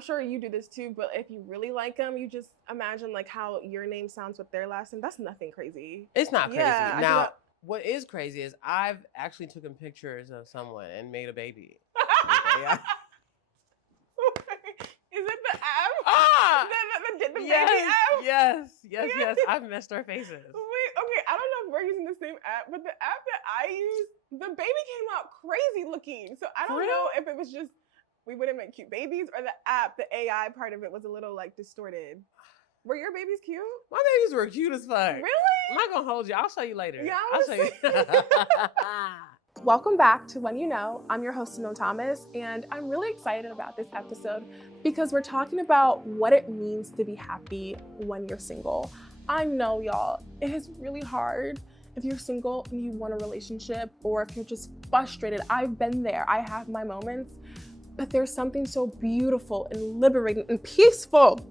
I'm sure you do this too, but if you really like them, you just imagine like how your name sounds with their last name. That's nothing crazy. It's not crazy. Yeah, I Now, think what is crazy is I've actually taken pictures of someone and made a baby. Yeah. Is it the app? Ah! The baby Yes, app? yes. I've messed our faces. Wait, okay, I don't know if we're using the same app, but the app that I use, the baby came out crazy looking. So I don't know if it was just we wouldn't make cute babies or the app, the AI part of it was a little like distorted. Were your babies cute? My babies were cute as fuck. Really? I'm not gonna hold you. I'll show you later. Yeah, I'll show you. Welcome back to When You Know. I'm your host, Simone Thomas, and I'm really excited about this episode because we're talking about what it means to be happy when you're single. I know, y'all, it is really hard if you're single and you want a relationship, or if you're just frustrated. I've been there. I have my moments, but there's something so beautiful and liberating and peaceful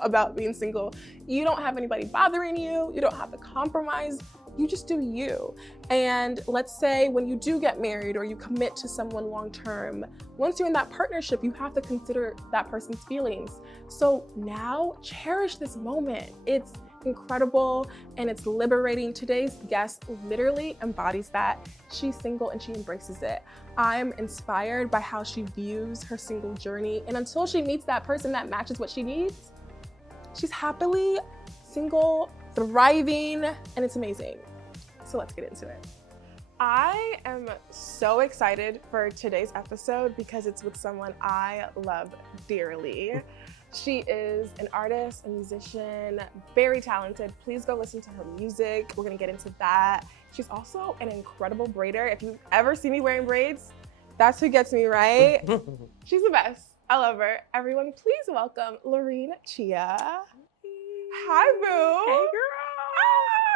about being single. You don't have anybody bothering you. You don't have to compromise. You just do you. And let's say when you do get married or you commit to someone long-term, once you're in that partnership, you have to consider that person's feelings. So now cherish this moment. It's incredible and it's liberating. Today's guest literally embodies that. She's single and she embraces it. I'm inspired by how she views her single journey. And until she meets that person that matches what she needs, she's happily single, thriving, and it's amazing. So let's get into it. I am so excited for today's episode because it's with someone I love dearly. She is an artist, a musician, very talented. Please go listen to her music. We're gonna get into that. She's also an incredible braider. If you've ever seen me wearing braids, that's who gets me, right? She's the best. I love her. Everyone, please welcome Lorine Chia. Hi, boo. Hey, girl.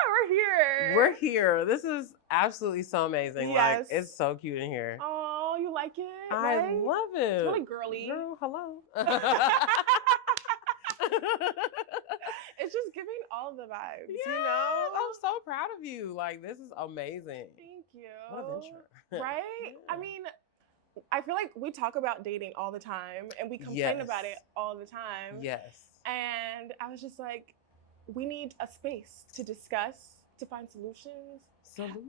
We're here. We're here. This is absolutely so amazing. Yes. Like, it's so cute in here. Oh, you like it? I right? love it. It's really girly. Girl, hello. It's just giving all the vibes, Yes, you know? I'm so proud of you. Like, this is amazing. Thank you. What a venture. Right? Yeah. I mean, I feel like we talk about dating all the time and we complain about it all the time. Yes. And I was just like, we need a space to discuss, to find solutions,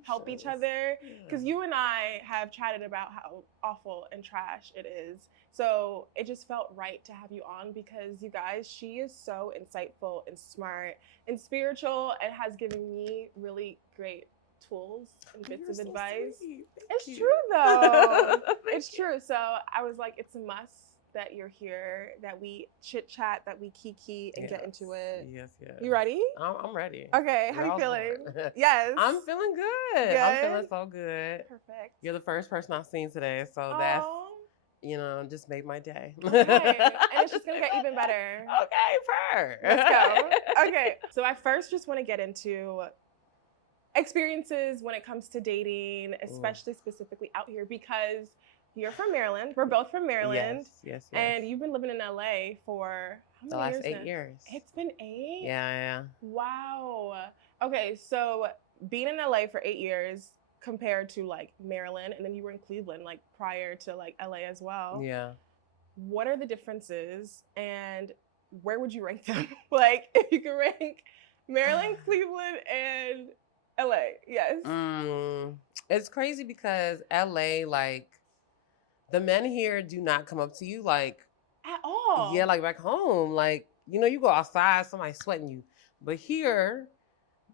help each other. Because you and I have chatted about how awful and trash it is. So it just felt right to have you on because you guys, she is so insightful and smart and spiritual and has given me really great tools and bits of advice. It's true though. It's true. So I was like, it's a must that you're here, that we chit chat, that we kiki and get into it. Yes. You ready? I'm ready. Okay, how you feeling? Yes. I'm feeling good. I'm feeling so good. Perfect. You're the first person I've seen today, so that's, just made my day. Okay. And it's just gonna get even better. Okay, Let's go. Okay, so I first just want to get into experiences when it comes to dating, especially specifically out here, because you're from Maryland. We're both from Maryland. Yes. And you've been living in LA for how many years? The last 8 years. It's been 8? Yeah. Wow. Okay, so being in LA for 8 years compared to like Maryland, and then you were in Cleveland like prior to like LA as well. Yeah. What are the differences and where would you rank them? Like if you could rank Maryland, Cleveland, and LA. Yes. It's crazy because LA, like, the men here do not come up to you like at all. Yeah, like back home. Like, you go outside, somebody's sweating you. But here,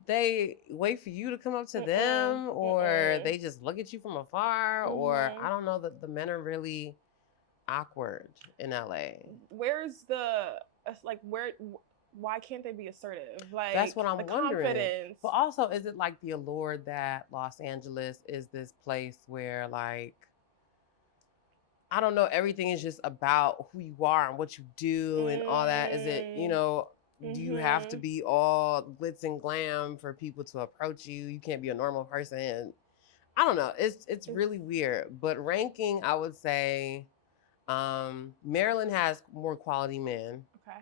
they wait for you to come up to them, or they just look at you from afar, or I don't know, that the men are really awkward in LA. Where's why can't they be assertive? Like, that's what I'm wondering. Confidence. But also, is it like the allure that Los Angeles is this place where, like, I don't know, everything is just about who you are and what you do and all that. Is it, do you have to be all glitz and glam for people to approach you? You can't be a normal person. I don't know. It's really weird. But ranking, I would say Maryland has more quality men. Okay.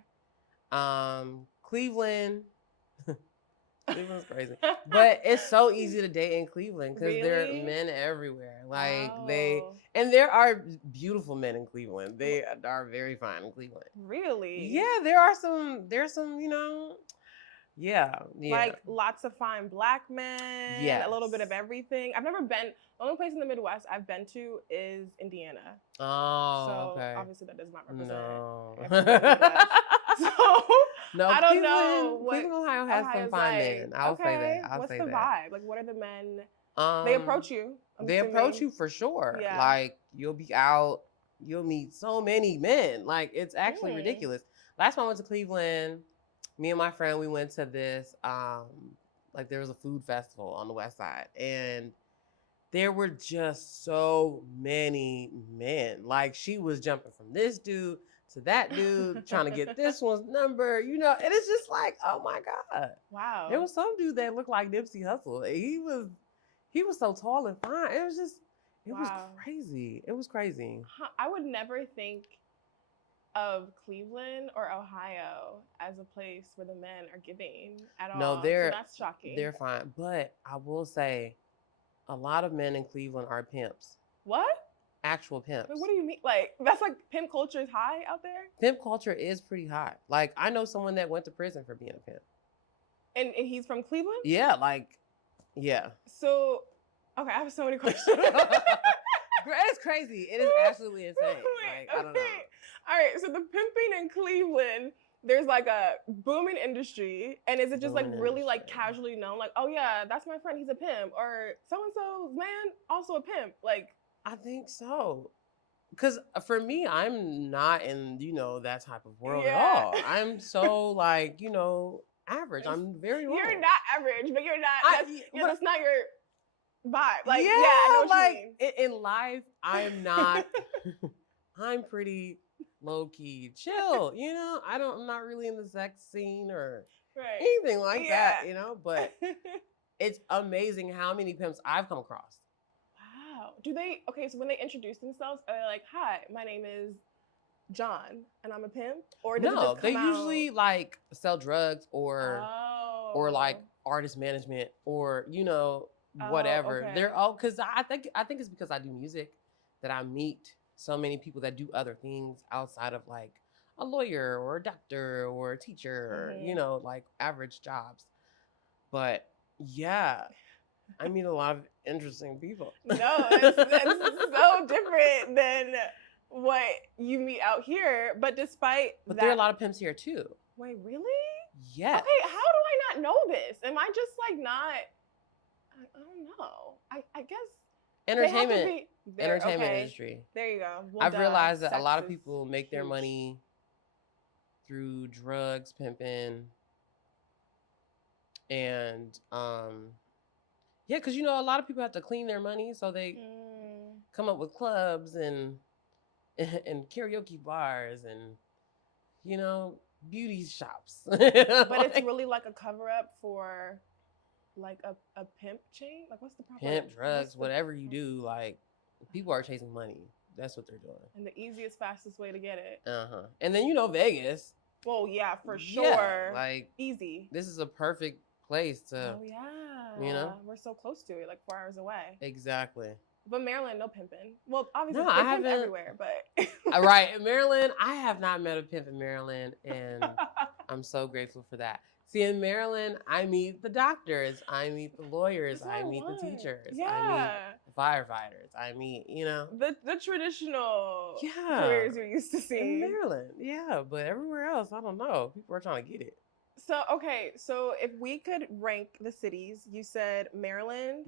Cleveland Cleveland's crazy. But it's so easy to date in Cleveland because there are Really? men everywhere. Like Oh. and there are beautiful men in Cleveland. They are very fine in Cleveland. Really? Yeah, there's some, you know, yeah. Like lots of fine black men, a little bit of Yes. everything. I've never been, the only place in the Midwest I've been to is Indiana. Oh, So okay. obviously that does not represent No. everyone in the Midwest. So No, I don't know what Cleveland, Ohio has some Ohio's fine like. men. I'll say Okay, that. I'll what's say the that. vibe? Like, what are the men? They approach you. I'm They approach assuming. you for sure. Yeah. Like you'll be out, you'll meet so many men. Like it's actually Mm. ridiculous. Last time I went to Cleveland, me and my friend, we went to this like there was a food festival on the west side, and there were just so many men. Like she was jumping from this dude to that dude, trying to get this one's number, you know, and it's just like, oh my God. Wow. There was some dude that looked like Nipsey Hussle. He was so tall and fine. It was just, it was crazy. It was crazy. I would never think of Cleveland or Ohio as a place where the men are giving at all. No, So that's shocking. They're fine. But I will say, a lot of men in Cleveland are pimps. What? Actual pimps. Like, what do you mean? Like, that's like pimp culture is high out there? Pimp culture is pretty high. Like, I know someone that went to prison for being a pimp. And he's from Cleveland? Yeah, like, yeah. So, okay, I have so many questions. It's crazy. It is absolutely insane. Like, I don't know. All right, so the pimping in Cleveland, there's like a booming industry, and is it just like really like casually known? Like, oh yeah, that's my friend, he's a pimp, or so-and-so's man, also a pimp? Like, I think so. Because for me, I'm not in, you know, that type of world at all. I'm so like, you know, average. I'm very normal. You're not average, but you're not, that's not your vibe. Like, yeah, I know what like you mean. in life, I'm not, I'm pretty low-key chill, you know? I'm not really in the sex scene or anything like that, you know? But it's amazing how many pimps I've come across. Wow. So when they introduce themselves, are they like, hi, my name is John, and I'm a pimp? Or does it just come out? Usually like sell drugs or like artist management or, you know, whatever. Okay. They're all, because I think it's because I do music that I meet so many people that do other things outside of like a lawyer or a doctor or a teacher or, you know, like average jobs. But yeah, I meet a lot of interesting people. No, that's so different than what you meet out here. But despite that, there are a lot of pimps here too. Wait, really? Yeah. Okay, how do I not know this? Am I just like not? I don't know. I guess entertainment okay. industry. There you go. Well, I've realized that a lot of people make their money through drugs, pimping, and yeah, because you know a lot of people have to clean their money, so they come up with clubs and karaoke bars and, you know, beauty shops. But it's really like a cover up for like a pimp chain? Like, what's the proper pimp, drugs, whatever you do, like people are chasing money. That's what they're doing. And the easiest, fastest way to get it. And then, you know, Vegas. Well, yeah, for sure. Yeah, like easy. This is a perfect place to. Oh yeah. You know, we're so close to it, like 4 hours away. Exactly. But Maryland, no pimping. Well, obviously, no, I haven't everywhere, but right in Maryland, I have not met a pimp in Maryland, and I'm so grateful for that. See, in Maryland, I meet the doctors, I meet the lawyers, I meet the teachers, I meet the firefighters, I meet, you know, the traditional careers you're used to seeing in Maryland. Yeah, but everywhere else, I don't know. People are trying to get it. So okay, so if we could rank the cities, you said Maryland,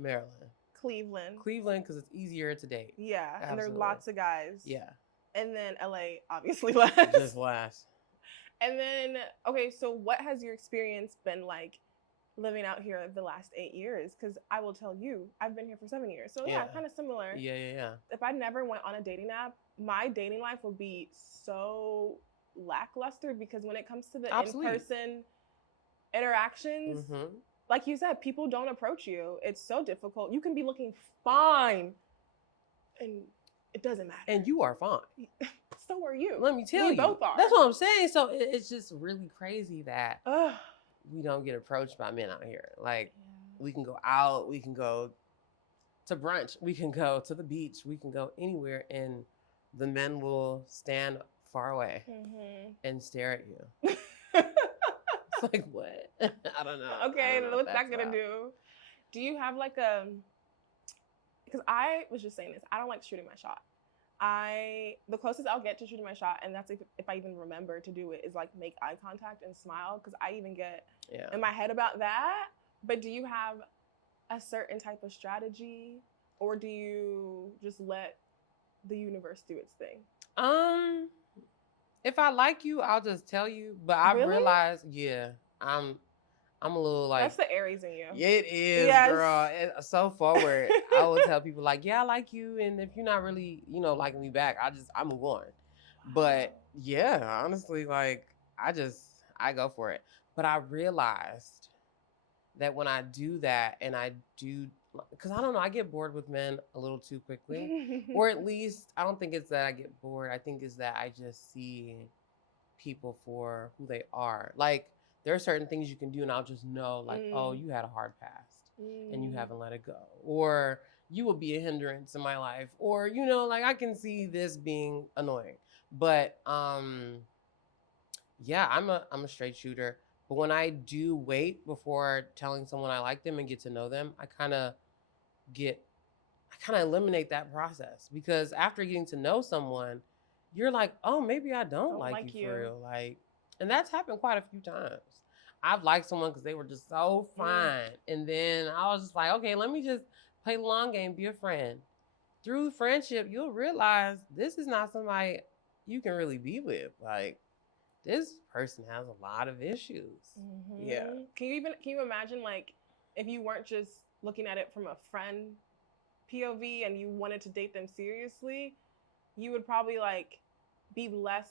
Cleveland, because it's easier to date. Yeah, absolutely. And there are lots of guys. Yeah, and then LA, obviously last. Just last. And then, okay, so what has your experience been like living out here the last 8 years? Because I will tell you, I've been here for 7 years. So yeah, kind of similar. Yeah. If I never went on a dating app, my dating life would be so lackluster because when it comes to the in-person interactions, like you said, people don't approach you. It's so difficult. You can be looking fine and it doesn't matter. And you are fine. So are you. Let me tell you. We both are. That's what I'm saying. So it's just really crazy that we don't get approached by men out here. Like, we can go out, we can go to brunch, we can go to the beach, we can go anywhere, and the men will stand far away and stare at you. It's like, what? I don't know. Okay, what's that gonna do? Do you have like because I was just saying this, I don't like shooting my shot. The closest I'll get to shooting my shot, and that's if I even remember to do it, is like make eye contact and smile, because I even get in my head about that. But do you have a certain type of strategy, or do you just let the universe do its thing? If I like you, I'll just tell you. But I've realized, I'm a little like, that's the Aries in you. It is, girl. It's so forward. I will tell people like, yeah, I like you, and if you're not really, liking me back, I move on. But yeah, honestly, like I go for it. But I realized that when I do that, and I do, because I don't know, I get bored with men a little too quickly, or at least I don't think it's that I get bored. I think it's that I just see people for who they are. Like, there are certain things you can do, and I'll just know, like, oh, you had a hard past, and you haven't let it go, or you will be a hindrance in my life, or like, I can see this being annoying. But yeah, I'm a straight shooter. But when I do wait before telling someone I like them and get to know them, I kind of eliminate that process, because after getting to know someone, you're like, oh, maybe I don't like you for real. Like, and that's happened quite a few times. I've liked someone because they were just so fine. And then I was just like, okay, let me just play the long game, be a friend. Through friendship, you'll realize this is not somebody you can really be with. Like, this person has a lot of issues. Yeah. Can you imagine, like, if you weren't just looking at it from a friend POV and you wanted to date them seriously, you would probably like be less,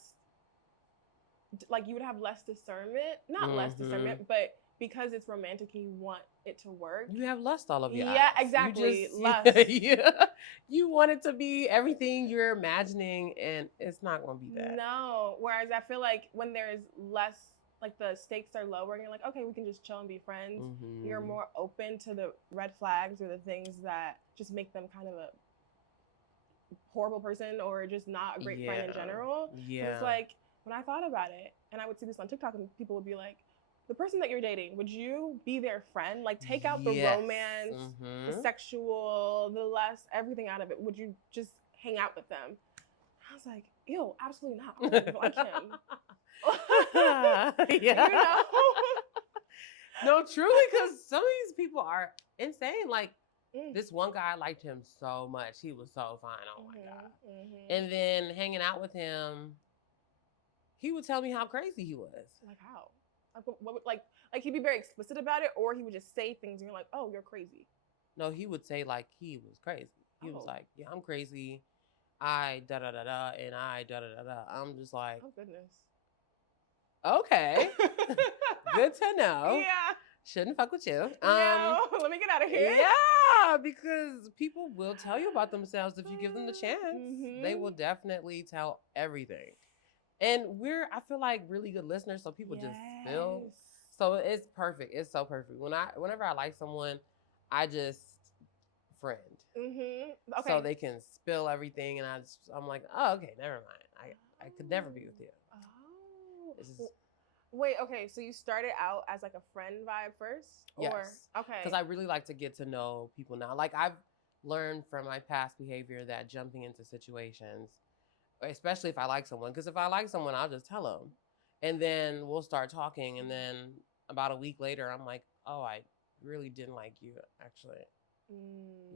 like, you would have less discernment, not less discernment, but because it's romantic and you want it to work, you have lust all over your eyes. Yeah, exactly. Lust. You want it to be everything you're imagining, and it's not going to be that. No. Whereas I feel like when there's less, like, the stakes are lower and you're like, okay, we can just chill and be friends, you're more open to the red flags or the things that just make them kind of a horrible person or just not a great friend in general. Yeah. It's like, when I thought about it, and I would see this on TikTok, and people would be like, the person that you're dating, would you be their friend? Like, take out the romance, the sexual, the lust, everything out of it. Would you just hang out with them? I was like, ew, absolutely not. I don't like him. Yeah. No, truly, because some of these people are insane. Like, this one guy, I liked him so much. He was so fine. Oh my God. And then hanging out with him, he would tell me how crazy he was. Like, how? Like he'd be very explicit about it, or he would just say things and you're like, oh, you're crazy. No, he would say like he was crazy. He was like, yeah, I'm crazy. I da-da-da-da and I da-da-da-da. I'm just like, oh, goodness. Okay. Good to know. Yeah. Shouldn't fuck with you. No, let me get out of here. Yeah, because people will tell you about themselves if you give them the chance. They will definitely tell everything. And I feel like, really good listeners, so people just spill. So it's perfect. It's so perfect. Whenever I like someone, I just friend. Okay. So they can spill everything, and I'm like, oh, okay, never mind. I could never be with you. Oh. Wait, okay, so you started out as like a friend vibe first? Yes. Or, okay. Because I really like to get to know people now. Like, I've learned from my past behavior that jumping into situations, especially if I like someone, because if I like someone, I'll just tell them. And then we'll start talking, and then about a week later, I'm like, oh, I really didn't like you, actually.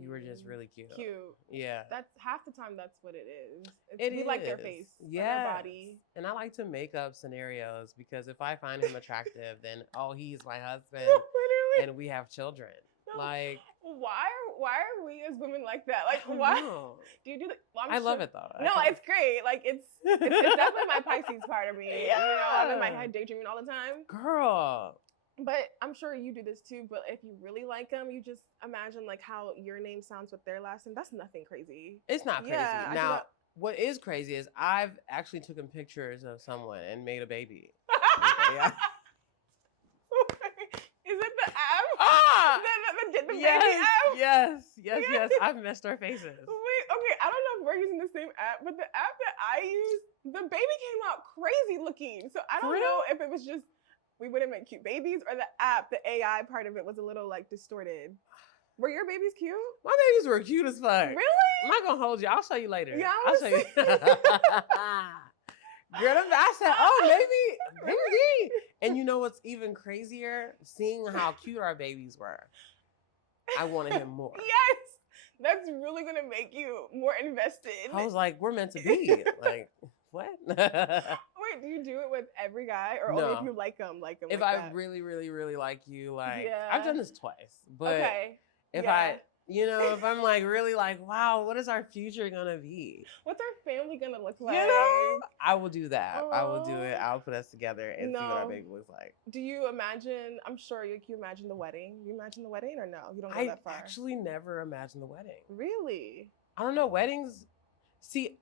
You were just really cute. Cute. Yeah. That's half the time, that's what it is. We like their face, their body. And I like to make up scenarios, because if I find him attractive, then, oh, he's my husband, and we have children. No. Like, why are we as women like that? Like, why do you do that? Well, I love it though. No, it's great. Like, it's definitely my Pisces part of me. Yeah. I'm in my head daydreaming all the time. Girl. But I'm sure you do this too. But if you really like them, you just imagine like how your name sounds with their last name. That's nothing crazy. It's not crazy. Yeah, now, what is crazy is I've actually taken pictures of someone and made a baby. Yeah. Oh my legit the baby Yes, app. yes. I've messed our faces. Wait, okay, I don't know if we're using the same app, but the app that I use, the baby came out crazy looking. So I For don't know real? if it was just we wouldn't make cute babies or the app, the AI part of it was a little like distorted. Were your babies cute? My babies were cute as fuck. Really? I'm not gonna hold you. I'll show you later. Yeah, I'll show you. Girl, I said, oh, maybe. And you know what's even crazier? Seeing how cute our babies were. I wanted him more. Yes. That's really going to make you more invested. I was like, we're meant to be. Like, what? Wait, do you do it with every guy? Or only if you like them? If like I that? really, really, really like you, like, Yeah. I've done this twice. But okay. if Yeah. if I'm like really like, wow, what is our future gonna be? What's our family gonna look like? You know, I will do that. Aww. I will do it. I'll put us together and see what our baby looks like. Do you imagine? I'm sure you imagine the wedding. You imagine the wedding or no? You don't go that far. I actually never imagined the wedding. Really? I don't know. Weddings. See,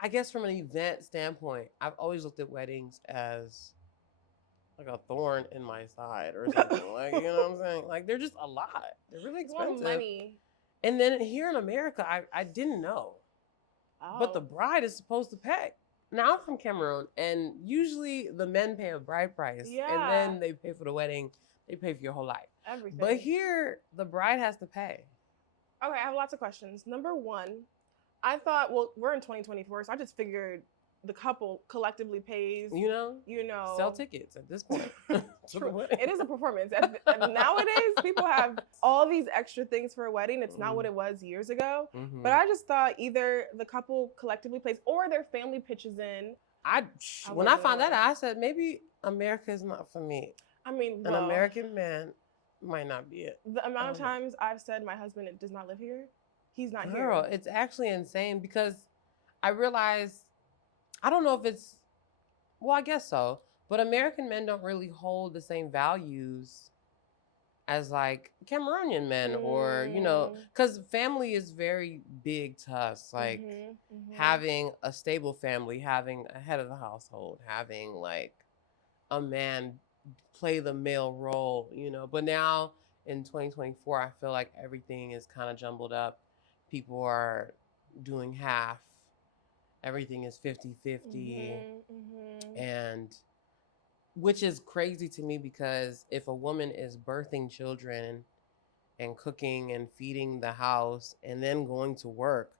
I guess from an event standpoint, I've always looked at weddings as like a thorn in my side or something. Like, you know what I'm saying? Like, they're just a lot. They're really expensive. A lot of money. And then here in America, I didn't know. Oh. But the bride is supposed to pay. Now, I'm from Cameroon, and usually the men pay a bride price. Yeah. And then they pay for the wedding. They pay for your whole life. Everything. But here, the bride has to pay. Okay, I have lots of questions. Number one, I thought, well, we're in 2024, so I just figured the couple collectively pays. You know? Sell tickets at this point. True. It is a performance. Nowadays, people have all these extra things for a wedding. It's not what it was years ago. Mm-hmm. But I just thought either the couple collectively pays or their family pitches in. When I found that out, I said, maybe America is not for me. I mean, an American man might not be it. The amount of times I've said my husband does not live here, he's not here. Girl, it's actually insane because I realized, I don't know if it's, well, I guess so, but American men don't really hold the same values as like Cameroonian men or, because family is very big to us. Like having a stable family, having a head of the household, having like a man play the male role, But now in 2024, I feel like everything is kind of jumbled up. People are doing half. Everything is 50-50. And which is crazy to me because if a woman is birthing children and cooking and feeding the house and then going to work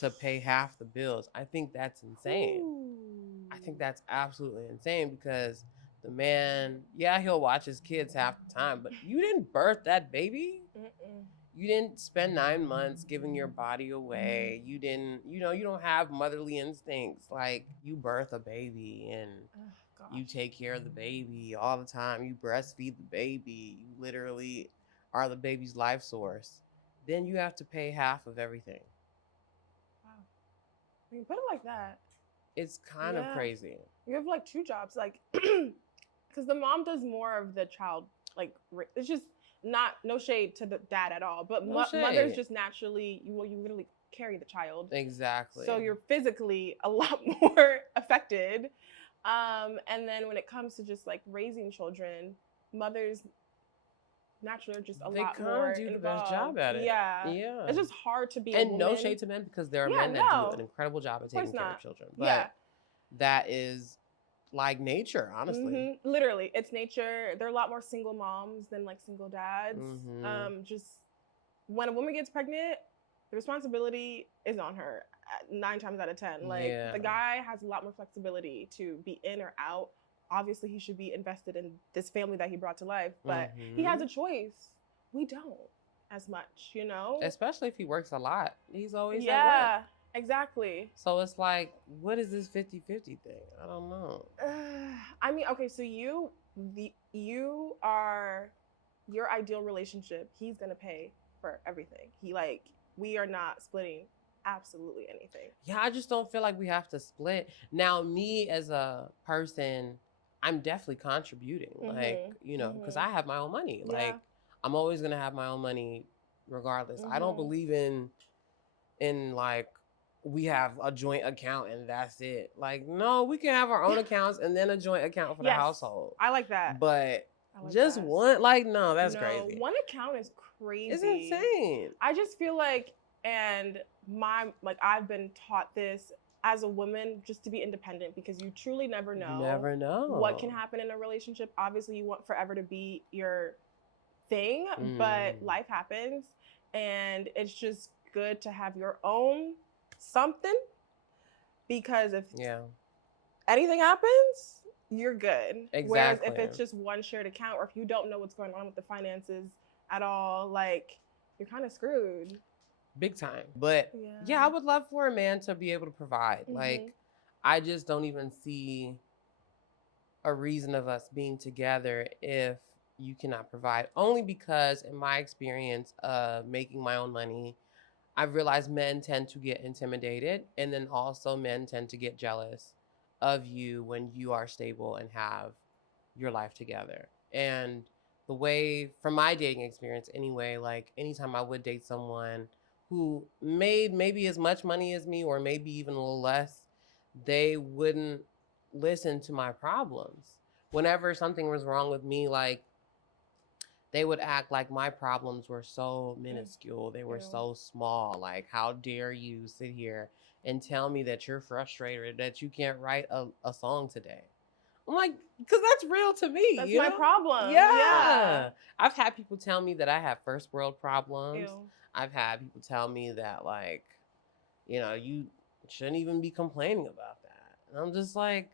to pay half the bills, I think that's insane. Ooh. I think that's absolutely insane because the man, he'll watch his kids half the time, but you didn't birth that baby. You didn't spend 9 months giving your body away. You didn't, you don't have motherly instincts. Like, you birth a baby and you take care of the baby all the time. You breastfeed the baby. You literally are the baby's life source. Then you have to pay half of everything. Wow. When you put it like that, it's kind of crazy. You have like 2 jobs, like, because the mom does more of the child, like, it's just no shade to the dad at all, but mothers just naturally, you literally carry the child. Exactly. So you're physically a lot more affected. And then when it comes to just like raising children, mothers naturally are just a lot more do involved. The best job at it. Yeah. It's just hard to be a woman. No shade to men because there are men that do an incredible job at taking care of children. But that is like nature, honestly. Literally, it's nature. There are a lot more single moms than like single dads. Just when a woman gets pregnant, the responsibility is on her 9 times out of 10. Like the guy has a lot more flexibility to be in or out. Obviously, he should be invested in this family that he brought to life, but he has a choice. We don't as much, Especially if he works a lot. He's always at work. Exactly. So it's like, what is this 50-50 thing? I don't know. I mean, okay, so you are your ideal relationship. He's gonna pay for everything. We are not splitting absolutely anything. Yeah, I just don't feel like we have to split. Now, me as a person, I'm definitely contributing, because I have my own money. Yeah. Like, I'm always gonna have my own money regardless. I don't believe in like, we have a joint account and that's it. Like, no, we can have our own accounts and then a joint account for the household. I like that. But I like Just that. one? Like, no, that's No, crazy. one account is crazy. It's insane. I just feel like, and I've been taught this as a woman, just to be independent, because you truly never know. You never know what can happen in a relationship. Obviously, you want forever to be your thing, but life happens, and it's just good to have your own something, because if anything happens, you're good. Exactly. Whereas if it's just one shared account, or if you don't know what's going on with the finances at all, like, you're kind of screwed. Big time. But yeah, I would love for a man to be able to provide. Like, I just don't even see a reason of us being together if you cannot provide. Only because, in my experience of making my own money, I've realized men tend to get intimidated, and then also men tend to get jealous of you when you are stable and have your life together. And the way, from my dating experience anyway, like, anytime I would date someone who made maybe as much money as me, or maybe even a little less, they wouldn't listen to my problems. Whenever something was wrong with me, like, they would act like my problems were so minuscule. They were so small. Like, how dare you sit here and tell me that you're frustrated, that you can't write a song today? I'm like, because that's real to me. That's my problem. Yeah. I've had people tell me that I have first world problems. Ew. I've had people tell me that, like, you shouldn't even be complaining about that. And I'm just like,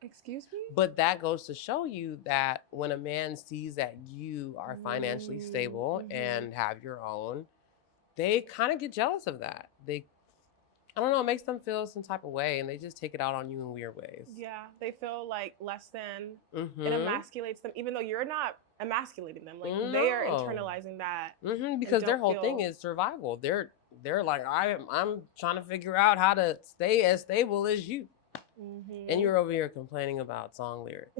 excuse me? But that goes to show you that when a man sees that you are financially stable and have your own, they kind of get jealous of that. I don't know, it makes them feel some type of way, and they just take it out on you in weird ways. Yeah, they feel like less than. It emasculates them, even though you're not emasculating them. Like, they are internalizing that. Because their whole thing is survival. They're like, I'm trying to figure out how to stay as stable as you. And you're over here complaining about song lyrics.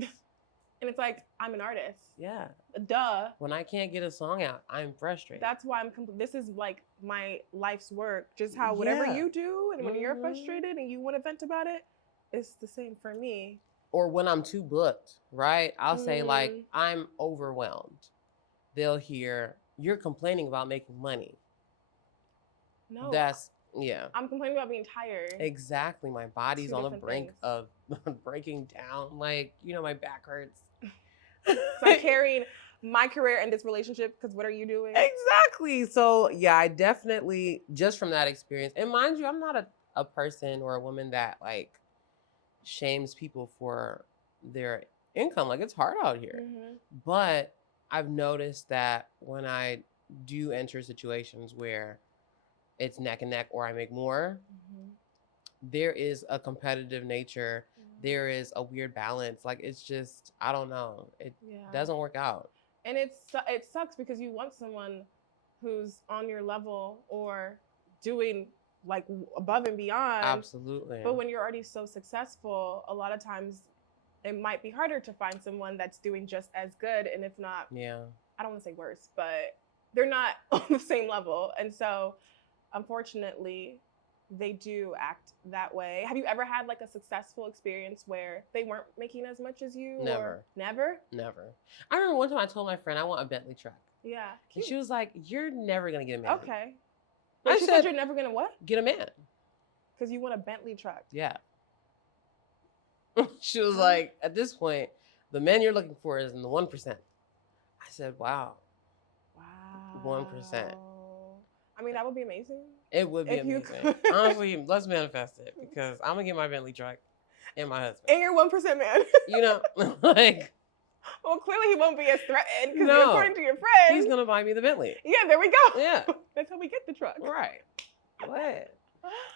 And it's like, I'm an artist. Yeah. Duh. When I can't get a song out, I'm frustrated. That's why this is like my life's work. Just how whatever you do, and when you're frustrated and you want to vent about it, it's the same for me. Or when I'm too booked, right? I'll say, like, I'm overwhelmed. They'll hear, you're complaining about making money. No. I'm complaining about being tired. Exactly. My body's on the brink of breaking down. Like, my back hurts. So I'm carrying my career in this relationship, because what are you doing? Exactly. So yeah, I definitely, just from that experience, and mind you, I'm not a person or a woman that, like, shames people for their income. Like, it's hard out here. But I've noticed that when I do enter situations where it's neck and neck, or I make more, there is a competitive nature. There is a weird balance. Like, it's just, I don't know. It doesn't work out. And it sucks, because you want someone who's on your level or doing, like, above and beyond. Absolutely. But when you're already so successful, a lot of times it might be harder to find someone that's doing just as good, and if not, I don't want to say worse, but they're not on the same level. And so, unfortunately, they do act that way. Have you ever had, like, a successful experience where they weren't making as much as you? Never. Never? Never. I remember one time I told my friend I want a Bentley truck. Yeah. And she was like, you're never going to get a man. Okay. But she said you're never going to what? Get a man. Because you want a Bentley truck. Yeah. She was like, at this point, the man you're looking for is in the 1%. I said, wow. 1%. I mean, that would be amazing. It would be amazing. Honestly, let's manifest it, because I'm going to get my Bentley truck and my husband. And you're 1% man. Like. Well, clearly he won't be as threatened, because according to your friend, he's going to buy me the Bentley. Yeah, there we go. Yeah. That's how we get the truck. Right. What?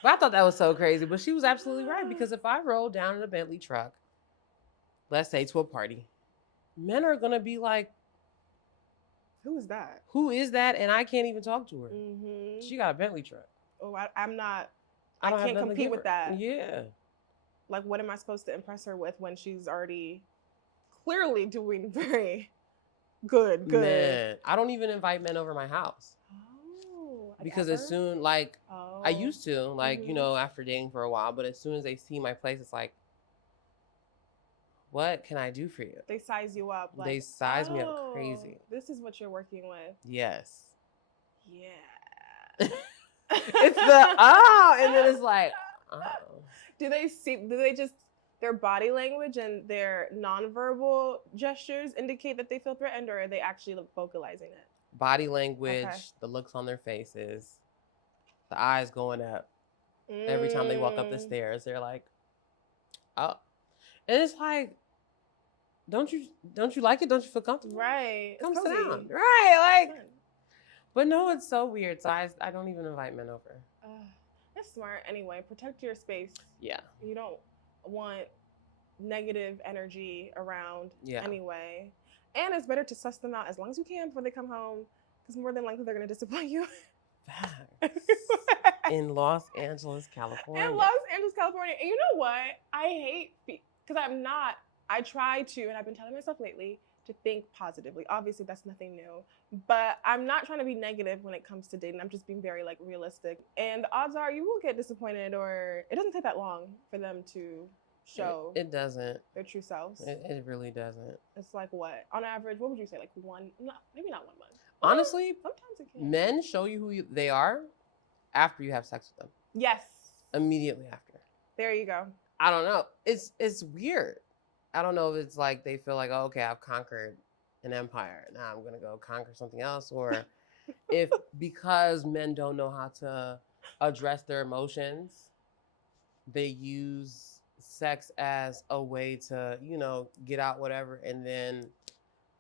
But I thought that was so crazy. But she was absolutely right, because if I roll down in a Bentley truck, let's say to a party, men are going to be like, who is that? Who is that? And I can't even talk to her. She got a Bentley truck. Oh, I'm not. I can't compete with that. Yeah. Like, what am I supposed to impress her with when she's already clearly doing very good? Man, I don't even invite men over my house. Oh. Because as soon, like, I used to, like, after dating for a while, but as soon as they see my place, it's like, what can I do for you? They size you up. Like, They size me up crazy. This is what you're working with. Yes. Yeah. It's the and then it's like, oh. Do they just, their body language and their nonverbal gestures indicate that they feel threatened, or are they actually vocalizing it? Body language, the looks on their faces, the eyes going up. Every time they walk up the stairs, they're like, oh. And it's like, don't you like it? Don't you feel comfortable? Right. Come it's sit cozy. down. Right. Like, but no, it's so weird. So I don't even invite men over. That's smart. Anyway, protect your space. Yeah. You don't want negative energy around anyway. And it's better to suss them out as long as you can before they come home, because more than likely they're going to disappoint you. Facts. In Los Angeles, California. And you know what? I hate, because I try to, and I've been telling myself lately, to think positively. Obviously, that's nothing new. But I'm not trying to be negative when it comes to dating. I'm just being very realistic. And the odds are you will get disappointed, or it doesn't take that long for them to show it doesn't. Their true selves. It really doesn't. It's like what? On average, what would you say? Like maybe not 1 month. Honestly, sometimes it can. Men show you who they are after you have sex with them. Yes. Immediately after. There you go. I don't know. It's weird. I don't know if it's like they feel like, oh, okay, I've conquered an empire. Now I'm going to go conquer something else. Or if because men don't know how to address their emotions, they use sex as a way to, get out whatever and then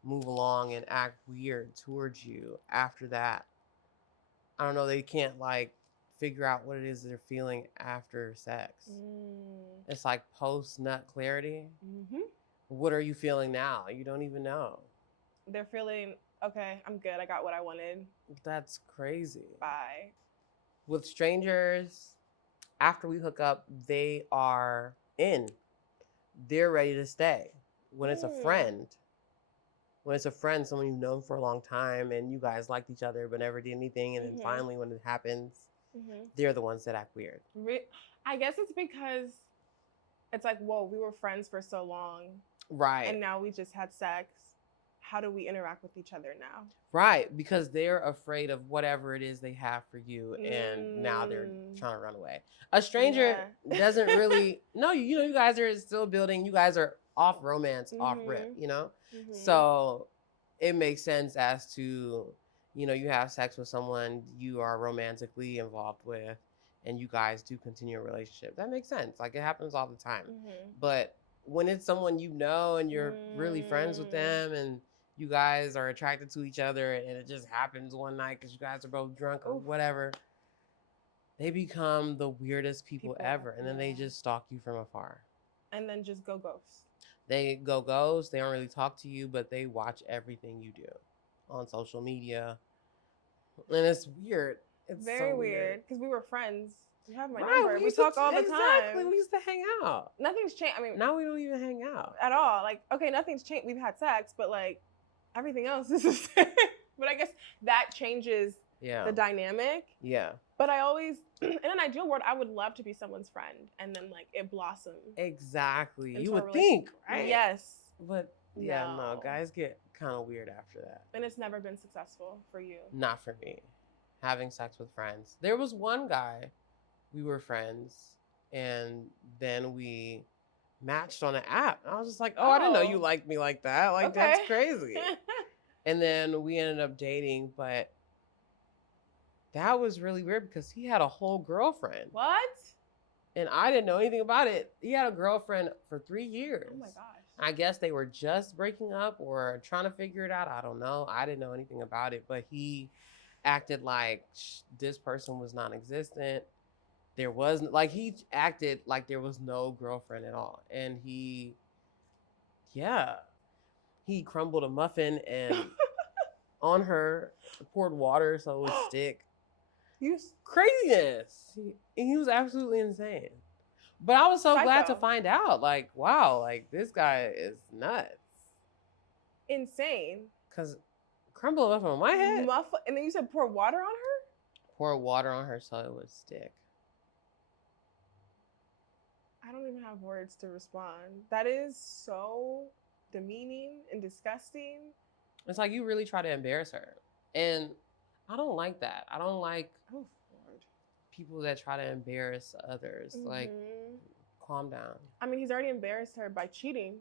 move along and act weird towards you after that. I don't know. They can't figure out what it is they're feeling after sex. It's like post-nut clarity. Mm-hmm. What are you feeling now? You don't even know. They're feeling, okay, I'm good. I got what I wanted. That's crazy. Bye. With strangers, after we hook up, they are in. They're ready to stay. When it's a friend, someone you've known for a long time and you guys liked each other but never did anything, and then finally when it happens, they're the ones that act weird. I guess it's because it's like, whoa, we were friends for so long. Right. And now we just had sex. How do we interact with each other now? Right, because they're afraid of whatever it is they have for you, and now they're trying to run away. A stranger doesn't really, no, you guys are still building, you guys are off romance, off rip, So it makes sense as to, you have sex with someone you are romantically involved with, and you guys do continue a relationship. That makes sense. It happens all the time. But when it's someone you know and you're really friends with them and you guys are attracted to each other and it just happens one night because you guys are both drunk or whatever, they become the weirdest people ever. And then they just stalk you from afar. And then just go ghost. They go ghost. They don't really talk to you, but they watch everything you do on social media. And it's weird. It's very so weird because we were friends. You have my number. We talk all the time. Exactly. We used to hang out. Nothing's changed. I mean, now we don't even hang out at all. Okay, nothing's changed. We've had sex, but everything else is the same. But I guess that changes the dynamic. Yeah. But I always, in an ideal world, I would love to be someone's friend, and then it blossoms. Exactly. You would think, right? Yes. But no, guys get kind of weird after that. And it's never been successful for you. Not for me. Having sex with friends. There was one guy, we were friends, and then we matched on an app. And I was just like, I didn't know you liked me like that. That's crazy. And then we ended up dating, but that was really weird because he had a whole girlfriend. What? And I didn't know anything about it. He had a girlfriend for 3 years. Oh my gosh. I guess they were just breaking up or trying to figure it out. I don't know. I didn't know anything about it, but he acted like this person was non-existent. There was he acted like there was no girlfriend at all. And he crumbled a muffin and on her poured water so it would stick. Craziness. He was absolutely insane. But I was so glad to find out, wow, this guy is nuts. Insane. Because crumble a muffin on my head. And then you said pour water on her? Pour water on her so it would stick. I don't even have words to respond. That is so demeaning and disgusting. It's like you really try to embarrass her. And I don't like that. I don't like Oh, Lord. people that try to embarrass others. Like, calm down. I mean, he's already embarrassed her by cheating,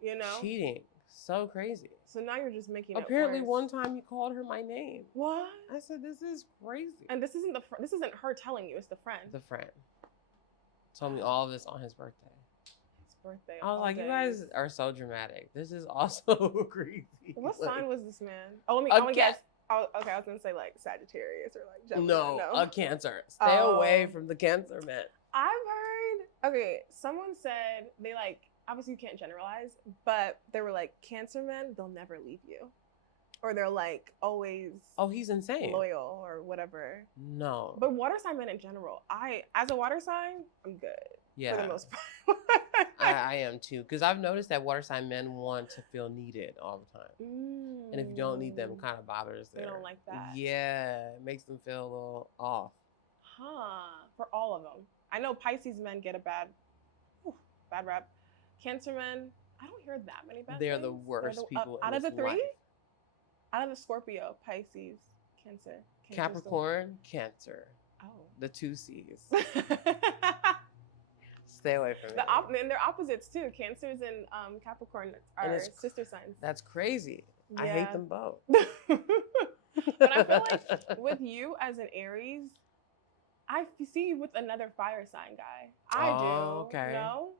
you know? Cheating. So crazy. So now you're just making Apparently, it worse. one time you called her my name. What? I said, this is crazy. And this isn't this isn't her telling you, it's the friend. The friend told me all of this on his birthday. His birthday. I was like, you guys are so dramatic. This is also crazy. What like, sign was this man? Oh, let me guess. Oh, okay, I was gonna say like Sagittarius or like Gemini. No, No. a Cancer. Stay away from the Cancer man. I've heard. Okay, someone said they like. Obviously, you can't generalize, but they were like, Cancer men, they'll never leave you, or they're like always. Oh, he's insane. Loyal or whatever. No. But water sign men in general, as a water sign, I'm good. Yeah. For the most part. I am too, because I've noticed that water sign men want to feel needed all the time. And if you don't need them, it kind of bothers them. They don't like that. Yeah, it makes them feel a little off. For all of them. I know Pisces men get a bad rap. Cancer men, I don't hear that many bad They're things. the worst people out in of the this three? life. Out of the Scorpio, Pisces, Cancer. Capricorn, Cancer. Oh. The 2 C's. Stay away from it. And they're opposites too. Cancers and Capricorn are sister signs. That's crazy. Yeah. I hate them both. But I feel like with you as an Aries, I see you with another fire sign guy. I do. Okay. No?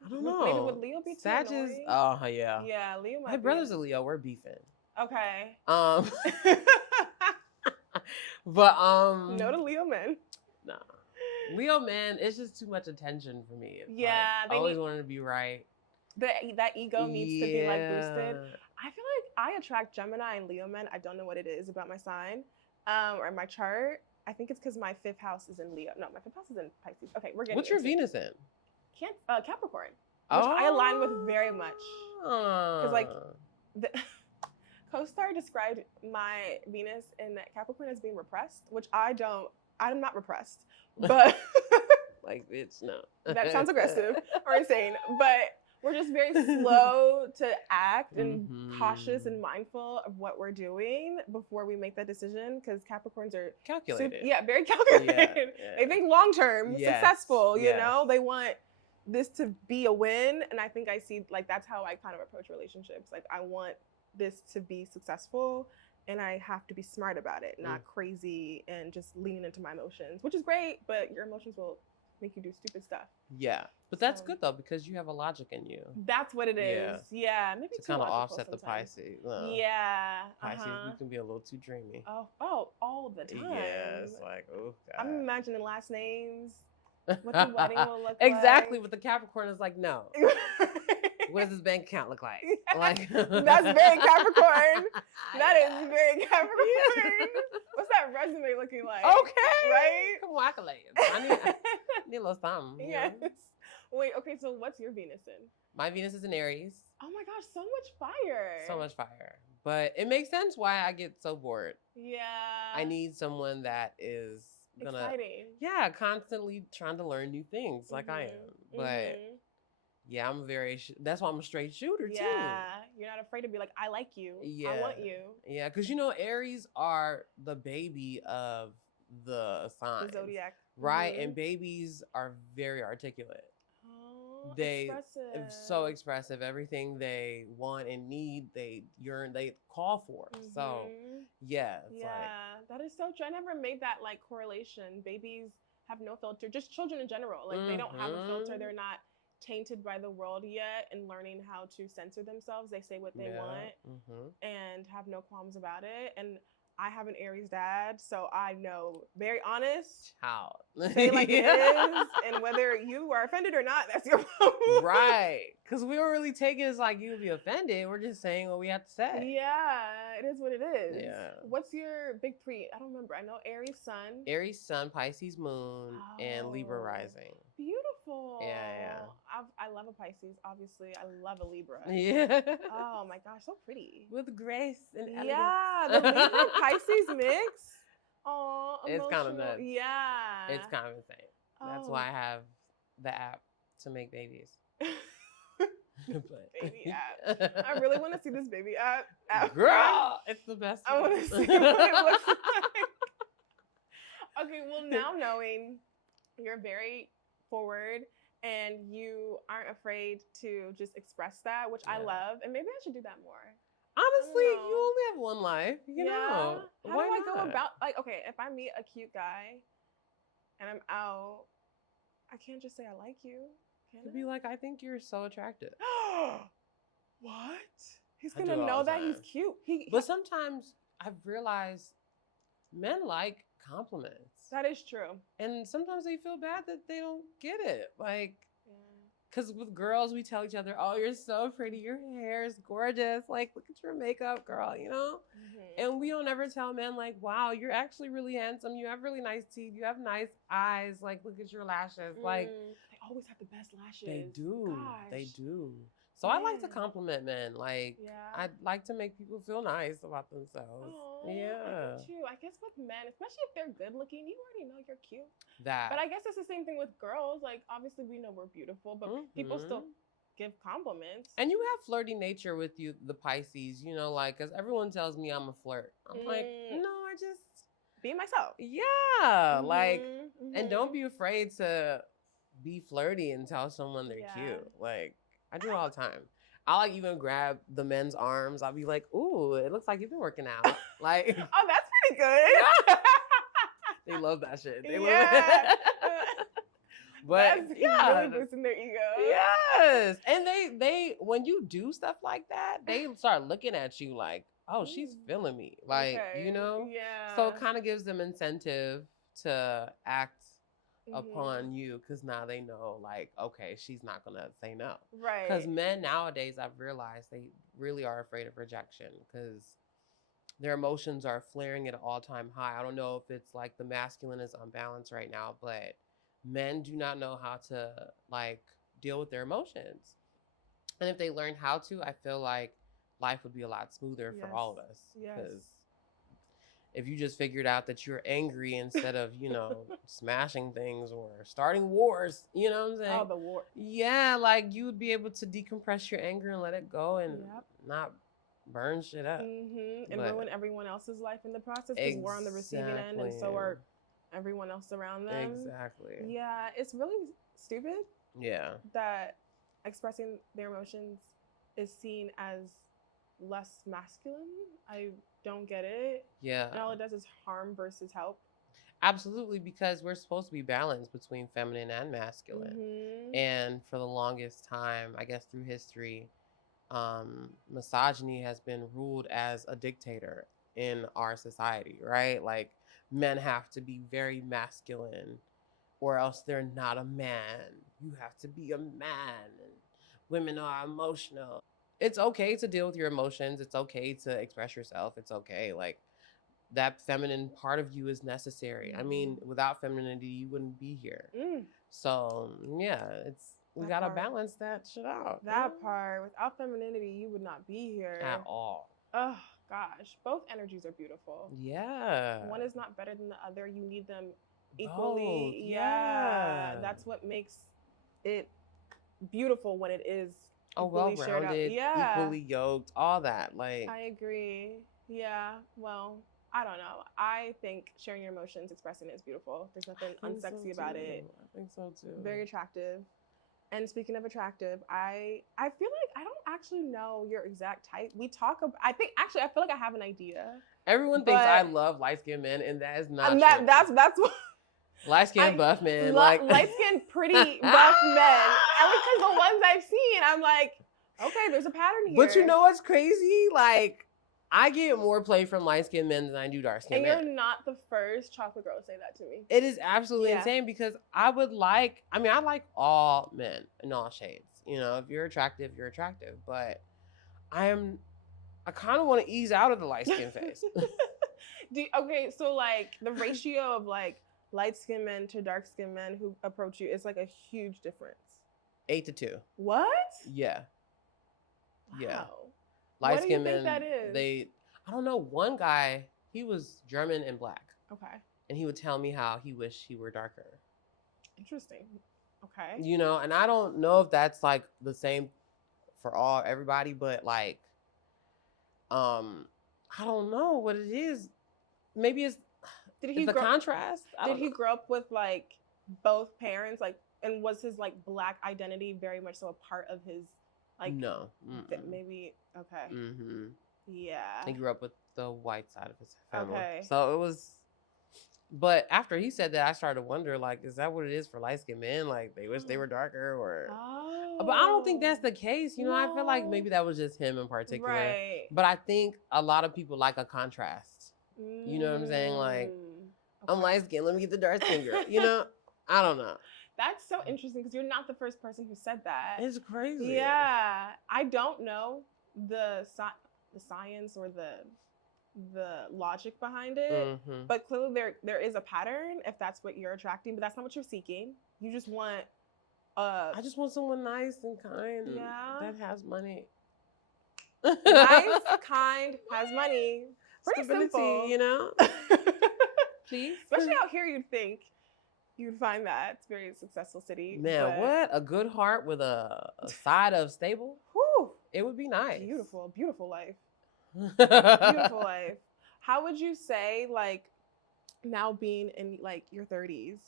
I don't know. Maybe would Leo be too annoying? Oh, yeah. Yeah, Leo might My brother's a Leo. We're beefing. Okay. But no to Leo men. Nah. Leo men, it's just too much attention for me. It's yeah. Like, I always wanted to be right. That ego needs to be like boosted. I feel like I attract Gemini and Leo men. I don't know what it is about my sign or my chart. I think it's because my 5th house is in Leo. No, my 5th house is in Pisces. Okay, we're getting What's your Venus in? Capricorn, which I align with very much. Because like the co-star described my Venus in Capricorn as being repressed, which I'm not repressed, but like it's no. That sounds aggressive or insane, but we're just very slow to act and cautious and mindful of what we're doing before we make that decision, because Capricorns are calculated. Very calculated. Yeah. They think long term, successful, you know? They want this to be a win. And I think I see, like, that's how I kind of approach relationships. Like, I want this to be successful and I have to be smart about it, not crazy and just lean into my emotions, which is great, but your emotions will make you do stupid stuff. Yeah. But that's good though, because you have a logic in you. That's what it is. Yeah. Maybe to kind of offset the Pisces. Pisces, we can be a little too dreamy. Oh, all the time. Yeah, it's like, oh God. I'm imagining last names, what the wedding will look exactly. like. With the Capricorn, it's like, no. What does this bank account look like? Like that's very Capricorn. That is very Capricorn. What's that resume looking like? Okay. Right? Come on, accolades. I need a little something. Yes. Wait, okay, so what's your Venus in? My Venus is in Aries. Oh my gosh, so much fire. So much fire. But it makes sense why I get so bored. Yeah. I need someone that is gonna exciting. Yeah, constantly trying to learn new things like I am. But yeah, that's why I'm a straight shooter too. Yeah, you're not afraid to be like, I like you. Yeah. I want you. Yeah, because you know, Aries are the baby of the signs. The zodiac. Right, and babies are very articulate. Expressive. So expressive. Everything they want and need, they yearn, they call for. So yeah. That is so true. I never made that like correlation. Babies have no filter, just children in general. Like they don't have a filter. They're not tainted by the world yet and learning how to censor themselves. They say what they want and have no qualms about it. And I have an Aries dad, so I know, very honest. How? Say like it is, and whether you are offended or not, that's your problem. Right. Because we don't really take it as like you would be offended. We're just saying what we have to say. Yeah, it is what it is. Yeah. What's your big 3? I don't remember. I know Aries sun. Aries sun, Pisces moon, and Libra rising. Beautiful. Yeah. I love a Pisces, obviously. I love a Libra. Yeah. Oh my gosh, so pretty. With grace and elegance. Yeah, the Libra Pisces mix. Oh, it's kind of nuts. Yeah. It's kind of insane. That's why I have the app to make babies. Baby app. I really want to see this baby app. Girl, it's the best. I want to see what it looks like. Okay, well, now knowing you're very forward and you aren't afraid to just express that, which I love, and maybe I should do that more. Honestly, you only have one life. You know. How do I go about, like, okay, if I meet a cute guy and I'm out, I can't just say I like you. You'd be like, I think you're so attractive. What? He's gonna know that he's cute. But sometimes I've realized men like compliments. That is true. And sometimes they feel bad that they don't get it. Like, because with girls, we tell each other, oh, you're so pretty. Your hair is gorgeous. Like, look at your makeup, girl, you know? Mm-hmm. And we don't ever tell men, like, wow, you're actually really handsome. You have really nice teeth. You have nice eyes. Like, look at your lashes. Like, they always have the best lashes. They do. Gosh. They do. So I like to compliment men. Like, I like to make people feel nice about themselves. Oh, yeah. I do too. I guess with men, especially if they're good looking, you already know you're cute. That. But I guess it's the same thing with girls. Like, obviously we know we're beautiful, but people still give compliments. And you have flirty nature with you, the Pisces, you know, like, because everyone tells me I'm a flirt. I'm like, no, I just be myself. Yeah. Like, and don't be afraid to be flirty and tell someone they're cute. Like, I do it all the time. I like even grab the men's arms. I'll be like, ooh, it looks like you've been working out. Like, oh, that's pretty good. They love that shit. They love it. But that's really boosting their ego. Yes. And they when you do stuff like that, they start looking at you like, oh, she's feeling me. Like, you know? Yeah. So it kind of gives them incentive to act upon you, because now they know, like, okay, she's not gonna say no. Right. Because men nowadays, I've realized, they really are afraid of rejection because their emotions are flaring at an all-time high. I don't know if it's like the masculine is unbalanced right now, but men do not know how to, like, deal with their emotions. And if they learned how to, I feel like life would be a lot smoother for all of us. Because if you just figured out that you're angry instead of, you know, smashing things or starting wars, you know what I'm saying? Oh, the war. Yeah, like, you would be able to decompress your anger and let it go and not burn shit up. And ruin everyone else's life in the process, because we're on the receiving end and so are everyone else around them. Exactly. Yeah, it's really stupid. Yeah. That expressing their emotions is seen as less masculine. I don't get it. Yeah. And all it does is harm versus help. Absolutely, because we're supposed to be balanced between feminine and masculine. And for the longest time, I guess through history, misogyny has been ruled as a dictator in our society, right? Like, men have to be very masculine or else they're not a man. You have to be a man. And women are emotional. It's okay to deal with your emotions. It's okay to express yourself. It's okay. Like, that feminine part of you is necessary. I mean, without femininity, you wouldn't be here. So, yeah, we got to balance that shit out. That part. Without femininity, you would not be here. At all. Oh, gosh. Both energies are beautiful. Yeah. One is not better than the other. You need them equally. Both. Yeah. That's what makes it beautiful when it is well-rounded, equally yoked, all that. Like, I agree. Yeah. Well, I don't know. I think sharing your emotions, expressing it is beautiful. There's nothing unsexy about it. I think so too. Very attractive. And speaking of attractive, I feel like I don't actually know your exact type. We talk about, I feel like I have an idea. Everyone thinks I love light-skinned men, and that is not true. That's what light-skinned buff men, light-skinned pretty buff men. And because the ones I've seen, I'm like, okay, there's a pattern here. But you know what's crazy? Like, I get more play from light-skinned men than I do dark-skinned men. And you're not the first chocolate girl to say that to me. It is absolutely insane, because I like all men in all shades. You know, if you're attractive, you're attractive. But I kind of want to ease out of the light-skinned phase. Okay, so like the ratio of like light-skinned men to dark-skinned men who approach you is like a huge difference. 8-2. What? Yeah. Wow. Yeah. Light-skinned men, that is? I don't know, one guy, he was German and black. Okay. And he would tell me how he wished he were darker. Interesting. Okay. You know, and I don't know if that's like the same for everybody, but like, I don't know what it is. Maybe it's the contrast. Did he grow up with like both parents, like, and was his like Black identity very much so a part of his like? No. Maybe okay. Mm-hmm. Yeah. He grew up with the white side of his family. Okay. So it was. But after he said that, I started to wonder, like, is that what it is for light-skinned men? Like, they wish they were darker, or... Oh. But I don't think that's the case. You know, I feel like maybe that was just him in particular. Right. But I think a lot of people like a contrast. You know what I'm saying? Like, I'm light-skinned, let me get the dark-skinned girl. You know? I don't know. That's so interesting because you're not the first person who said that. It's crazy. Yeah. I don't know the science or the logic behind it, but clearly there is a pattern if that's what you're attracting, but that's not what you're seeking. You just want I just want someone nice and kind that has money. Nice, kind, has money. Pretty Stability, simple, you know. Please, especially out here, you'd find that it's a very successul city. Man, what a good heart with a side of stable. Whew, it would be nice. Beautiful life. Beautiful life. How would you say, like, now being in like your 30s,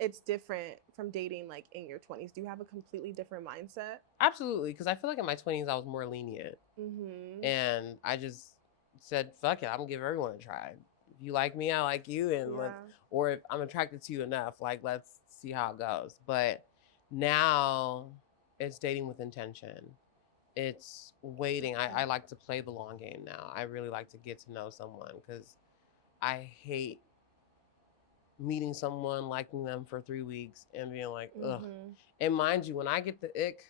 it's different from dating like in your 20s? Do you have a completely different mindset? Absolutely, because I feel like in my 20s I was more lenient, and I just said, "Fuck it, I'm gonna give everyone a try. If you like me, I like you, and or if I'm attracted to you enough, like let's see how it goes." But now it's dating with intention. It's waiting. I like to play the long game now. I really like to get to know someone because I hate meeting someone, liking them for 3 weeks, and being like, ugh. And mind you, when I get the ick,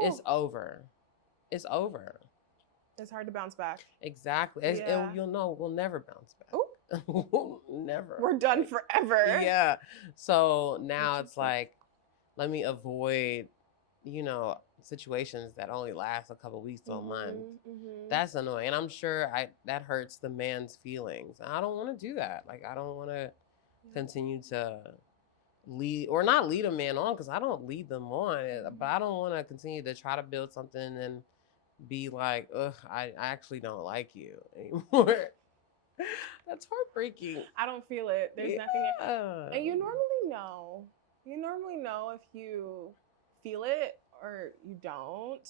it's over. It's over. It's hard to bounce back. Exactly. And you'll know we'll never bounce back. Never. We're done forever. Yeah. So now it's like, let me avoid, you know, situations that only last a couple weeks to a month. That's annoying. And I'm sure that hurts the man's feelings. I don't want to do that. Like, I don't want to continue to lead or not lead a man on, because I don't lead them on, but I don't want to continue to try to build something and be like, ugh, I actually don't like you anymore. That's heartbreaking. I don't feel it. There's nothing. And you normally know. You normally know if you feel it or you don't.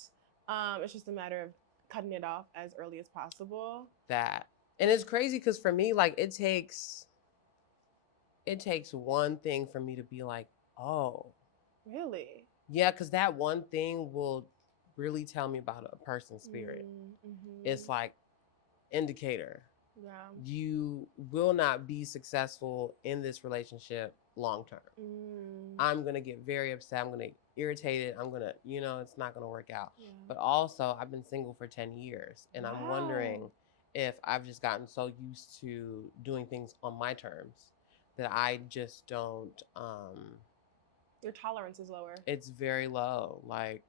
It's just a matter of cutting it off as early as possible. That. And it's crazy because for me, like, it takes one thing for me to be like, oh. Really? Yeah, because that one thing will really tell me about a person's spirit. It's like indicator. Yeah. You will not be successful in this relationship long term. I'm going to get very upset. I'm going to get irritated. I'm going to, you know, it's not going to work out. Yeah. But also, I've been single for 10 years. And I'm wondering if I've just gotten so used to doing things on my terms that I just don't... Your tolerance is lower. It's very low. Like,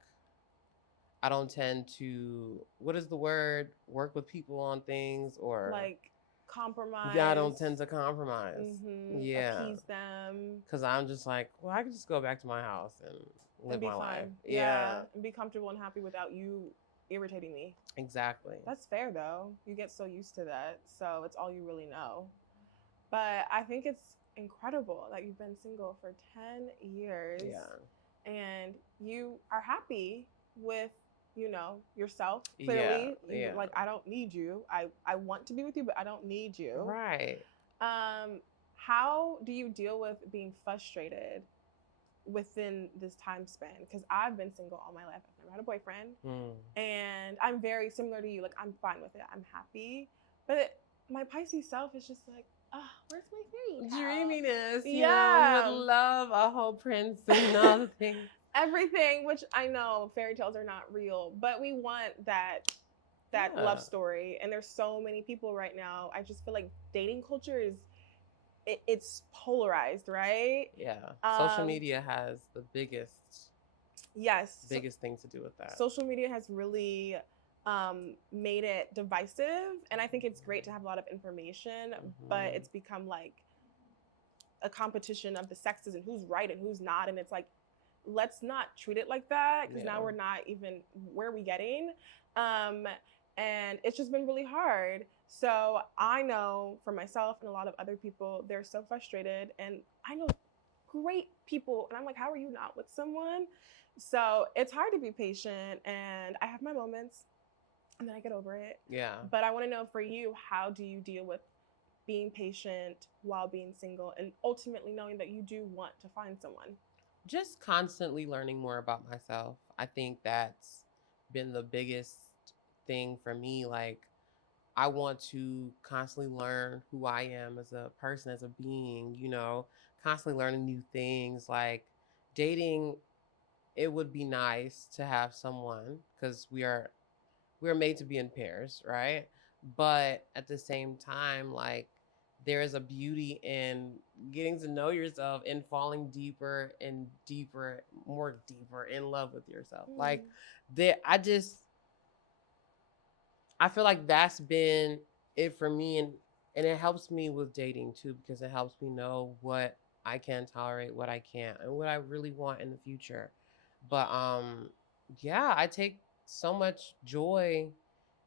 I don't tend to, what is the word? Work with people on things, or like compromise. Yeah, I don't tend to compromise. Yeah. Appease them. Because I'm just like, well, I can just go back to my house and live my life. Yeah. And be comfortable and happy without you irritating me. Exactly. That's fair though. You get so used to that. So it's all you really know. But I think it's incredible that you've been single for 10 years. Yeah. And you are happy with, you know, yourself, clearly. Yeah. Like, I don't need you. I want to be with you, but I don't need you. Right. How do you deal with being frustrated within this time span? Because I've been single all my life. I've never had a boyfriend. And I'm very similar to you. Like, I'm fine with it. I'm happy. But my Pisces self is just like, oh, where's my fairy tale? Dreaminess. Yeah. Would love a whole prince and all the things. Everything, which I know fairy tales are not real, but we want that love story. And there's so many people right now. I just feel like dating culture is, it's polarized, right? Yeah. Social media has the biggest thing to do with that. Social media has really made it divisive. And I think it's great to have a lot of information, but it's become like a competition of the sexes and who's right and who's not. And it's like, let's not treat it like that, because now we're not even, where are we getting? And it's just been really hard. So I know for myself and a lot of other people, they're so frustrated. And I know great people, and I'm like, how are you not with someone? So it's hard to be patient, and I have my moments and then I get over it. Yeah. But I want to know, for you, how do you deal with being patient while being single, and ultimately knowing that you do want to find someone? Just constantly learning more about myself. I think that's been the biggest thing for me. Like, I want to constantly learn who I am as a person, as a being, constantly learning new things. Like, dating, it would be nice to have someone, because we're made to be in pairs, right? But at the same time, like, there is a beauty in getting to know yourself and falling deeper and deeper, more deeper in love with yourself. Like, there, I feel like that's been it for me, and it helps me with dating too, because it helps me know what I can tolerate, what I can't, and what I really want in the future. But yeah, I take so much joy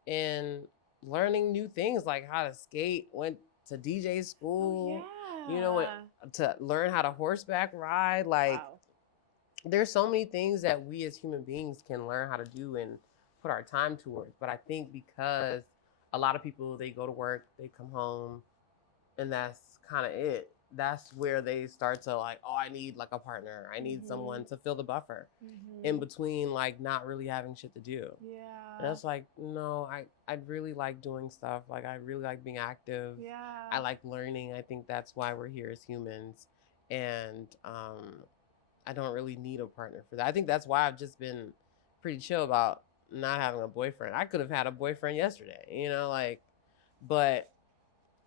in learning new things, like how to skate, went to DJ school, went to learn how to horseback ride. Like, there's so many things that we as human beings can learn how to do and put our time towards. But I think because a lot of people, they go to work, they come home, and that's kind of it. That's where they start to, like, oh, I need like a partner. I need someone to fill the buffer in between, like, not really having shit to do. And that's like, no, I really like doing stuff. Like, I really like being active. I like learning. I think that's why we're here as humans. And I don't really need a partner for that. I think that's why I've just been pretty chill about not having a boyfriend. I could have had a boyfriend yesterday, like, but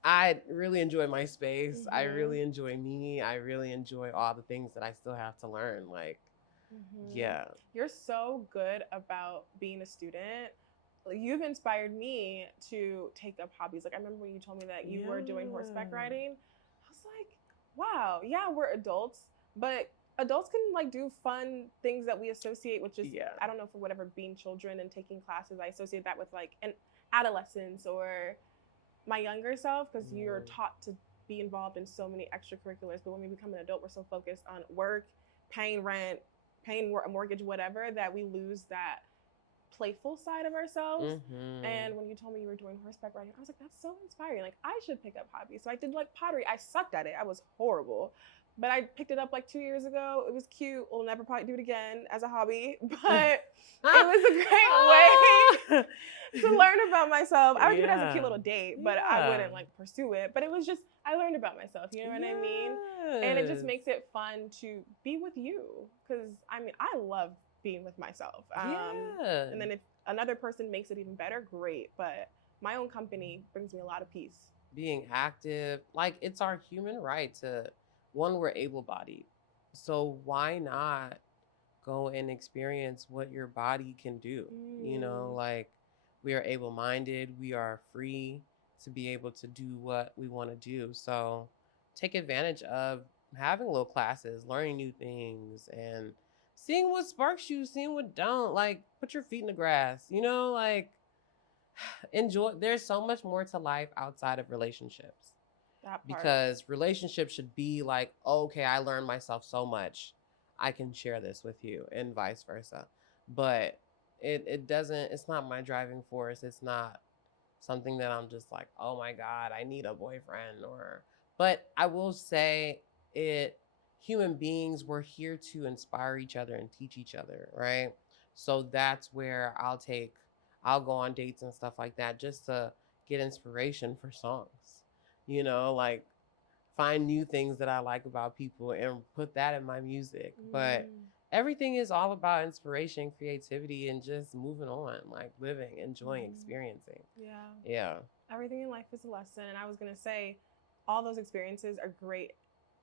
I really enjoy my space. I really enjoy me. I really enjoy all the things that I still have to learn. Like, yeah. You're so good about being a student. You've inspired me to take up hobbies. Like, I remember when you told me that you were doing horseback riding. I was like, wow, yeah, we're adults, but adults can like do fun things that we associate with just, I don't know, for whatever, being children and taking classes. I associate that with like an adolescence or my younger self, because you're taught to be involved in so many extracurriculars. But when we become an adult, we're so focused on work, paying rent, paying a mortgage, whatever, that we lose that playful side of ourselves. And when you told me you were doing horseback riding, I was like, that's so inspiring. Like, I should pick up hobbies. So I did like pottery. I sucked at it. I was horrible. But I picked it up like 2 years ago. It was cute. We'll never probably do it again as a hobby. But it was a great way to learn about myself. I would do it as a cute little date, but I wouldn't like pursue it. But it was just, I learned about myself. You know what I mean? And it just makes it fun to be with you. Because I mean, I love being with myself. And then if another person makes it even better, great. But my own company brings me a lot of peace. Being active, like, it's our human right to, one, we're able-bodied. So why not go and experience what your body can do? Like, we are able-minded. We are free to be able to do what we want to do. So take advantage of having little classes, learning new things, and seeing what sparks you, seeing what don't. Like, put your feet in the grass, like, enjoy. There's so much more to life outside of relationships. Because relationships should be like, oh, okay, I learned myself so much, I can share this with you, and vice versa. But it doesn't, it's not my driving force. It's not something that I'm just like, oh my God, I need a boyfriend. But I will say, human beings, we're here to inspire each other and teach each other, right? So that's where I'll go on dates and stuff like that, just to get inspiration for songs. Like, find new things that I like about people and put that in my music. But everything is all about inspiration, creativity, and just moving on, like living, enjoying, experiencing. Yeah. Everything in life is a lesson. And I was going to say, all those experiences are great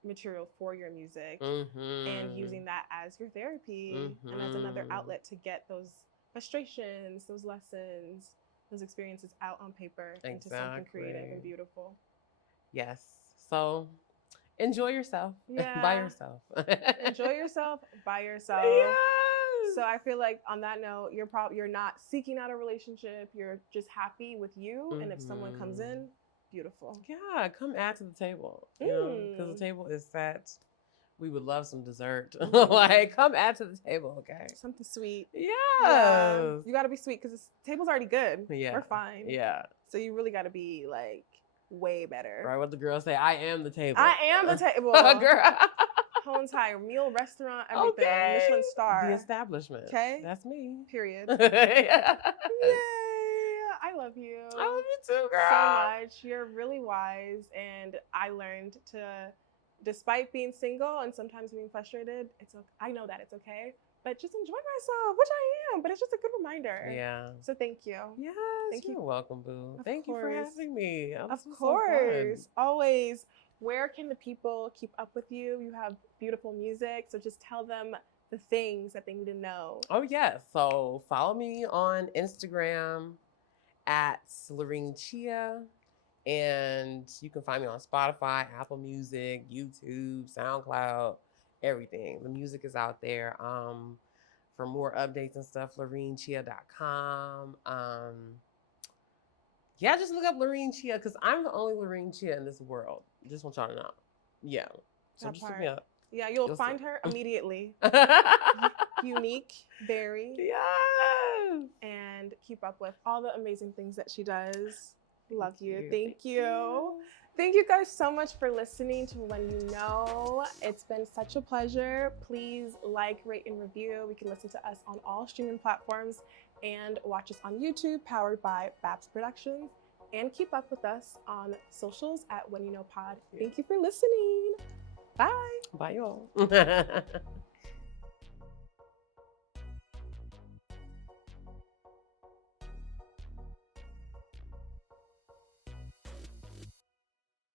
material for your music, and using that as your therapy and as another outlet to get those frustrations, those lessons, those experiences out on paper into something creative and beautiful. Yes. So enjoy yourself. Yeah. By yourself. Enjoy yourself by yourself. Yes. So I feel like on that note, you're not seeking out a relationship. You're just happy with you. And if someone comes in, beautiful. Yeah, come add to the table. You know, because the table is set. We would love some dessert. Like, come add to the table, okay? Something sweet. Yes. Yeah. You got to be sweet because the table's already good. Yeah. We're fine. Yeah. So you really got to be like way better. Right, what the girls say, I am the table. I am the table. Girl. Whole entire meal, restaurant, everything. Okay. Michelin star. The establishment. Okay. That's me. Period. Yeah. Yay. I love you. I love you too, girl. So much. You're really wise. And I learned to, despite being single and sometimes being frustrated, it's okay. I know that it's okay. But just enjoy myself, which I am. But it's just a good reminder. Yeah. So thank you. Yes. Thank You're you. welcome, boo. Of Thank you for course. having me. Of course. Always. Where can the people keep up with you? You have beautiful music. So just tell them the things that they need to know. Oh, yes. So follow me on Instagram at Lorine Chia. And you can find me on Spotify, Apple Music, YouTube, SoundCloud, everything. The music is out there. For more updates and stuff, LorineChia.com. Yeah, just look up Lorine Chia because I'm the only Lorine Chia in this world. Just want y'all to know. Yeah. So That just look part. me up. Yeah, you'll find see. her immediately. Unique, very. Yes. And keep up with all the amazing things that she does. Love you. Thank you. Thank you guys so much for listening to When You Know. It's been such a pleasure. Please like, rate, and review. You can listen to us on all streaming platforms and watch us on YouTube, powered by Babs Productions. And keep up with us on socials at When You Know Pod. Thank you for listening. Bye. Bye, y'all.